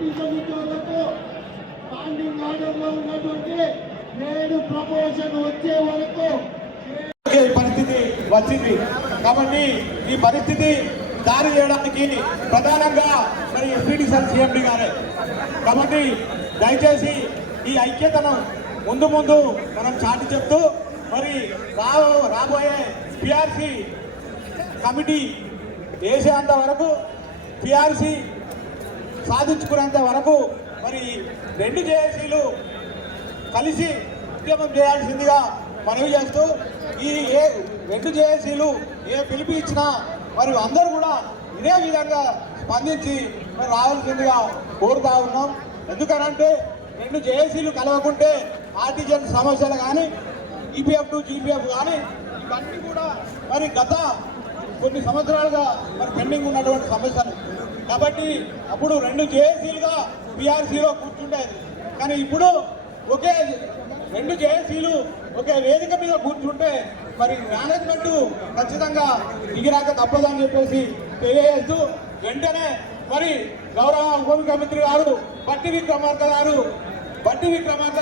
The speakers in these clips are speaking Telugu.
ఆర్టిజన్ ఉద్యోగులకు స్టాండింగ్ ఆర్డర్ లో ఉన్నటువంటి 7 ప్రమోషన్ వచ్చే వరకు పరిస్థితి వచ్చింది. కాబట్టి ఈ పరిస్థితి దారి చేయడానికి ప్రధానంగా మరి ఎస్పీటీ సార్ సీఎండీ గారే. కాబట్టి దయచేసి ఈ ఐక్యతను ముందు మనం చాటి చెప్తూ మరి రాబోయే పిఆర్సీ కమిటీ వేసేంత వరకు, పిఆర్సీ సాధించుకునేంత వరకు మరి 2 జేఏసీలు కలిసి ఉద్యమం చేయాల్సిందిగా మనవి చేస్తూ, ఈ 2 జేఏసీలు పిలుపు ఇచ్చినా మరి అందరూ కూడా ఇదే విధంగా స్పందించి మరి రావాల్సిందిగా కోరుతా ఉన్నాం. ఎందుకనంటే 2 జేఏసీలు కలవకుంటే ఆర్టిజన్ సమస్యలు కానీ, ఈపీఎఫ్ టు జీపీఎఫ్ కానీ ఇవన్నీ కూడా మరి గత కొన్ని సంవత్సరాలుగా మరి పెండింగ్ ఉన్నటువంటి సమస్యలు. కాబట్టి అప్పుడు 2 జేఏసీలుగా పిఆర్సీలో కూర్చుండేది. కానీ ఇప్పుడు ఒకే 2 జేఏసీలు ఒకే వేదిక మీద కూర్చుంటే మరి మేనేజ్మెంట్ ఖచ్చితంగా దిగిరాక తప్పదని చెప్పేసి తెలియజేస్తూ, వెంటనే మరి గౌరవ ఉప ముఖ్యమంత్రి గారు బట్టి విక్రమార్క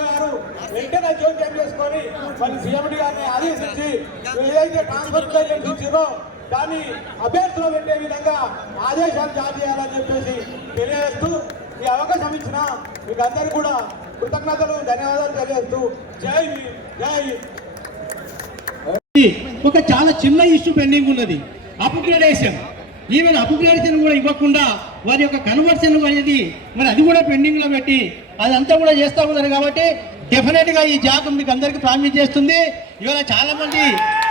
గారు వెంటనే జోక్యం చేసుకొని మరి సీఎండీ గారిని ఆదేశించి ఏదైతే ట్రాన్స్ఫర్ ఇచ్చిందో దాన్ని అభ్యర్థులు పెట్టే విధంగా ఆదేశాలు జారీ చేయాలని చెప్పేసి తెలియజేస్తూ, ఈ అవకాశం ఇచ్చిన మీకు అందరికీ కూడా కృతజ్ఞతలు, ధన్యవాదాలు తెలియజేస్తూ జై జై. ఒక చాలా చిన్న ఇష్యూ పెండింగ్ ఉన్నది, అప్గ్రేడేషన్. ఈవెన్ అప్గ్రేడేషన్ కూడా ఇవ్వకుండా వారి యొక్క కన్వర్షన్ అనేది మరి అది కూడా పెండింగ్ లో పెట్టి అదంతా కూడా చేస్తూ ఉన్నారు. కాబట్టి డెఫినెట్ గా ఈ జాబ్ మీకు అందరికీ ప్రామిస్ చేస్తుంది. ఇవాళ చాలా మంది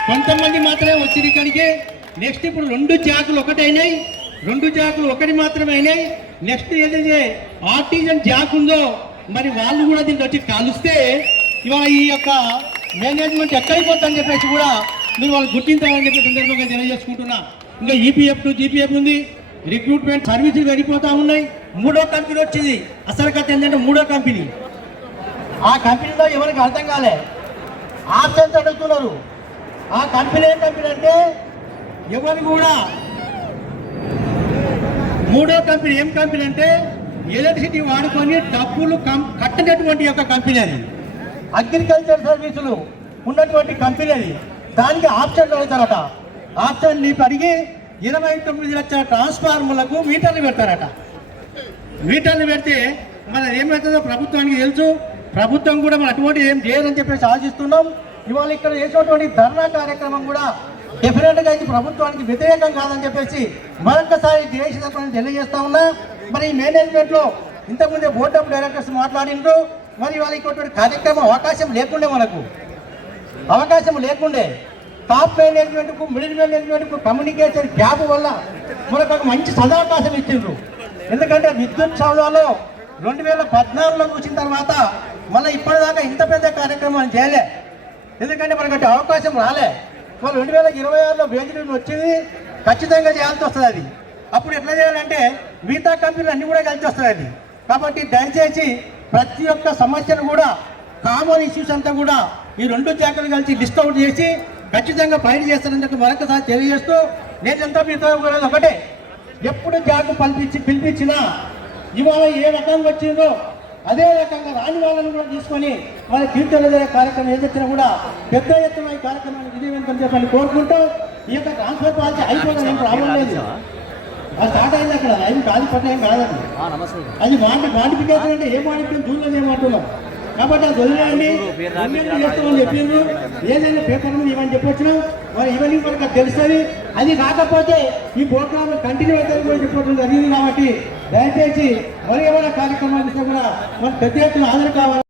కొంతమంది మాత్రమే వచ్చి ఇక్కడికి. నెక్స్ట్ ఇప్పుడు 2 జాకులు ఒకటైనాయి, 2 జాకులు ఒకటి మాత్రమే అయినాయి. నెక్స్ట్ ఏదైతే ఆర్టిజన్ జాక్ ఉందో మరి వాళ్ళు కూడా దీనికి వచ్చి కాలుస్తే ఇవాళ ఈ యొక్క మేనేజ్మెంట్ ఎక్కడిపోతుందని చెప్పేసి కూడా మీరు వాళ్ళు గుర్తించాలని చెప్పి సందర్భంగా తెలియజేసుకుంటున్నా. ఇంకా ఈపీఎఫ్ టు జీపీఎఫ్ ఉంది, రిక్రూట్మెంట్ సర్వీసులు వెళ్ళిపోతూ ఉన్నాయి. 3వ కంపెనీ వచ్చింది. అసలు కథ ఏంటంటే 3వ కంపెనీ, ఆ కంపెనీలో ఎవరికి అర్థం కాలే, ఆప్షన్స్ అడుగుతున్నారు. ఆ కంపెనీ ఏం కంపెనీ అంటే ఎవరు కూడా 3వ కంపెనీ ఏం కంపెనీ అంటే ఎలక్ట్రిసిటీ వాడుకొని డబ్బులు కట్టినటువంటి యొక్క కంపెనీ అది. అగ్రికల్చర్ సర్వీసులు ఉన్నటువంటి కంపెనీ అది. దానికి ఆప్షన్ అడుగుతారట. ఆప్షన్ నీకు అడిగి 29 లక్షల ట్రాన్స్ఫార్మర్లకు మీటర్లు పెడతారట. మీటర్లు పెడితే మన ఏమవుతుందో ప్రభుత్వానికి తెలుసు. ప్రభుత్వం కూడా మనం అటువంటి ఏం చేయదని చెప్పేసి ఆశిస్తున్నాం. ఇవాళ ఇక్కడ చేసేటువంటి ధర్నా కార్యక్రమం కూడా డెఫినెట్గా ఇది ప్రభుత్వానికి వ్యతిరేకం కాదని చెప్పేసి మరొకసారి దేశం తెలియజేస్తా ఉన్నా. మరి ఈ మేనేజ్మెంట్లో ఇంతకుముందే బోర్డ్ ఆఫ్ డైరెక్టర్స్ మాట్లాడిండ్రు. మరి వాళ్ళకి కార్యక్రమం అవకాశం లేకుండే టాప్ మేనేజ్మెంట్కు మిడిల్ మేనేజ్మెంట్కు కమ్యూనికేషన్ గ్యాప్ వల్ల మనకు ఒక మంచి సదావకాశం ఇచ్చిండ్రు. ఎందుకంటే విద్యుత్ సౌదాలో 2014లో చూసిన తర్వాత మళ్ళీ ఇప్పటిదాకా ఇంత పెద్ద కార్యక్రమం చేయలే. ఎందుకంటే మనకు అవకాశం రాలే. మరి 2026లో వేజిట్ వచ్చింది, ఖచ్చితంగా చేయాల్సి వస్తుంది. అది అప్పుడు ఎట్లా చేయాలంటే మిగతా కంపెనీలు అన్నీ కూడా కలిసి వస్తుంది అది. కాబట్టి దయచేసి ప్రతి ఒక్క సమస్యను కూడా కామన్ ఇష్యూస్ అంతా కూడా ఈ 2 జాగ్రత్తలు కలిసి డిస్కౌంట్ చేసి ఖచ్చితంగా ఫైట్ చేస్తారని చెప్పి మరొకసారి తెలియజేస్తూ, నేనంతా మీతో ఒకటే, ఎప్పుడు జాగ్రత్త పిలిపించినా ఇవాళ ఏ రకంగా వచ్చిందో అదే రకంగా రాని వాళ్ళని కూడా తీసుకొని వాళ్ళ కీర్తన కార్యక్రమం ఏదొచ్చినా కూడా పెద్ద ఎత్తున ఈ కార్యక్రమాన్ని విజయవంతం చెప్పని కోరుకుంటూ, ఈ యొక్క ట్రాన్స్ఫర్ పాలసీ అయిపోతుంది, ఏం ప్రాబ్లం లేదు. అది స్టార్ట్ అయింది అక్కడ, అది ఖాళీ పట్టడం కాదండి. అది మాడిఫికేషన్ అంటే ఏ మాడిఫికేషన్ చూడలేదు ఏమంటున్నాం. కాబట్టి అది వదిలేయండి, చేస్తామని చెప్పిండ్రు. ఏదైనా పేపర్ మీద ఇవన్నీ చెప్పొచ్చినాం. మరి ఇవన్నీ మనకు తెలుస్తుంది. అది కాకపోతే ఈ ప్రోగ్రామ్ కంటిన్యూ అవుతుంది కూడా చెప్పడం జరిగింది. కాబట్టి దయచేసి మరి ఏమైనా కార్యక్రమాలు కూడా మన పెద్ద ఎత్తున హాజరు కావాలి.